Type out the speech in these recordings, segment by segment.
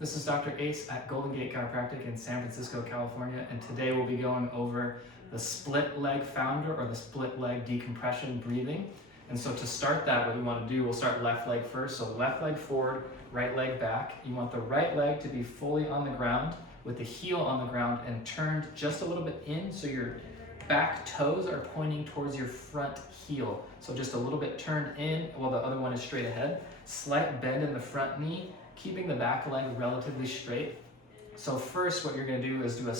This is Dr. Ace at Golden Gate Chiropractic in San Francisco, California, and today we'll be going over the split leg founder or the split leg decompression breathing. And so to start that, what you want to do, we'll start left leg first. So left leg forward, right leg back. You want the right leg to be fully on the ground with the heel on the ground and turned just a little bit in so your back toes are pointing towards your front heel. So just a little bit turned in while the other one is straight ahead. Slight bend in the front knee, keeping the back leg relatively straight. So first what you're going to do is do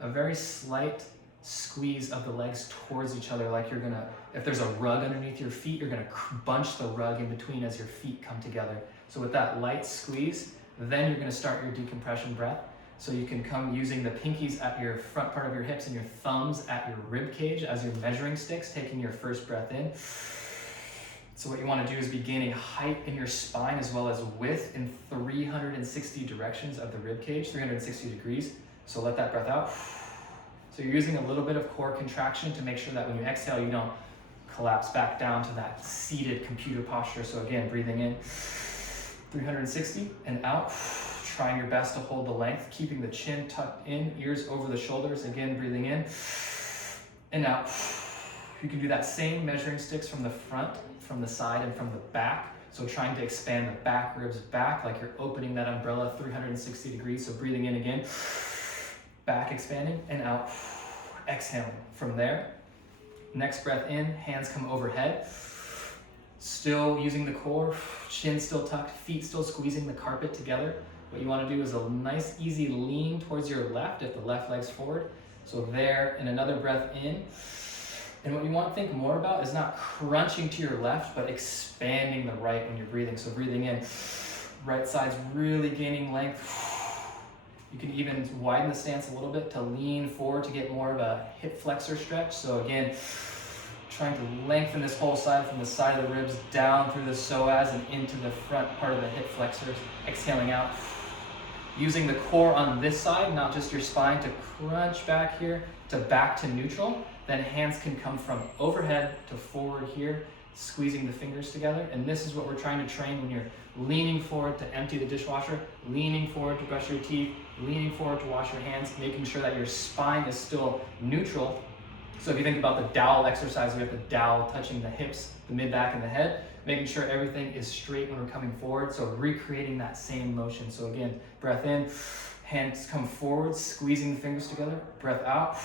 a very slight squeeze of the legs towards each other, like you're going to, if there's a rug underneath your feet, you're going to bunch the rug in between as your feet come together. So with that light squeeze, then you're going to start your decompression breath. So you can come using the pinkies at your front part of your hips and your thumbs at your rib cage as your measuring sticks, taking your first breath in. So what you want to do is be gaining height in your spine as well as width in 360 directions of the rib cage, 360 degrees. So let that breath out. So you're using a little bit of core contraction to make sure that when you exhale, you don't collapse back down to that seated computer posture. So again, breathing in, 360 and out. Trying your best to hold the length, keeping the chin tucked in, ears over the shoulders. Again, breathing in and out. You can do that same measuring sticks from the front, from the side, and from the back. So trying to expand the back ribs back like you're opening that umbrella 360 degrees. So breathing in again, back expanding and out, exhaling. From there, next breath in, hands come overhead. Still using the core, chin still tucked, feet still squeezing the carpet together. What you want to do is a nice easy lean towards your left if the left leg's forward. So there, and another breath in. And what you want to think more about is not crunching to your left, but expanding the right when you're breathing. So breathing in, right side's really gaining length. You can even widen the stance a little bit to lean forward to get more of a hip flexor stretch. So again, trying to lengthen this whole side from the side of the ribs down through the psoas and into the front part of the hip flexors. Exhaling out. Using the core on this side, not just your spine, to crunch back here to back to neutral. Then hands can come from overhead to forward here, squeezing the fingers together. And this is what we're trying to train when you're leaning forward to empty the dishwasher, leaning forward to brush your teeth, leaning forward to wash your hands, making sure that your spine is still neutral. So if you think about the dowel exercise, we have the dowel touching the hips, the mid-back, and the head, making sure everything is straight when we're coming forward. So recreating that same motion. So again, breath in, hands come forward, squeezing the fingers together, breath out.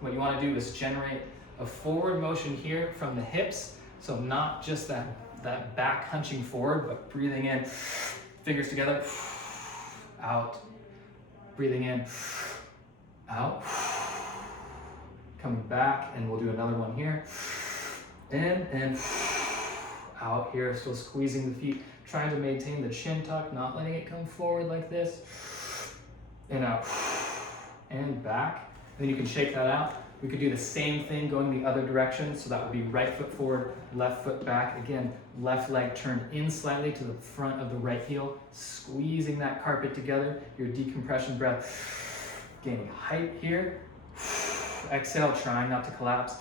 What you want to do is generate a forward motion here from the hips. So not just that back hunching forward, but breathing in, fingers together, out, breathing in, out. Coming back, and we'll do another one here. In and out here, still squeezing the feet, trying to maintain the chin tuck, not letting it come forward like this. And out, and back. And then you can shake that out. We could do the same thing going the other direction. So that would be right foot forward, left foot back. Again, left leg turned in slightly to the front of the right heel, squeezing that carpet together. Your decompression breath, gaining height here. Exhale, trying not to collapse.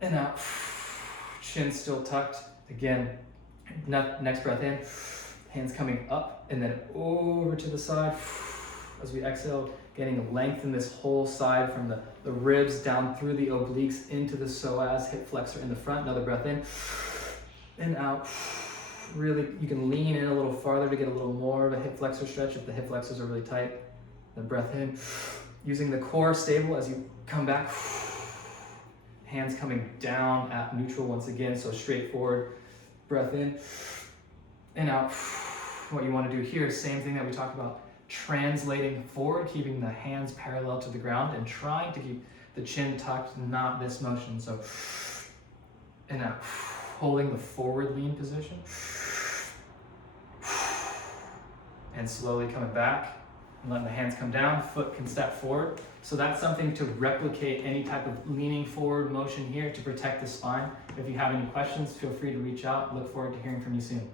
And out. Chin still tucked. Again, next breath in. Hands coming up and then over to the side. As we exhale, getting length in this whole side from the ribs down through the obliques into the psoas, hip flexor in the front. Another breath in and out. Really, you can lean in a little farther to get a little more of a hip flexor stretch if the hip flexors are really tight. Then breath in. Using the core stable as you come back. Hands coming down at neutral once again, so straight forward. Breath in and out. What you want to do here, same thing that we talked about, translating forward, keeping the hands parallel to the ground and trying to keep the chin tucked, not this motion. So, and out. Holding the forward lean position. And slowly coming back. And letting the hands come down, foot can step forward. So that's something to replicate any type of leaning forward motion here to protect the spine. If you have any questions, feel free to reach out. Look forward to hearing from you soon.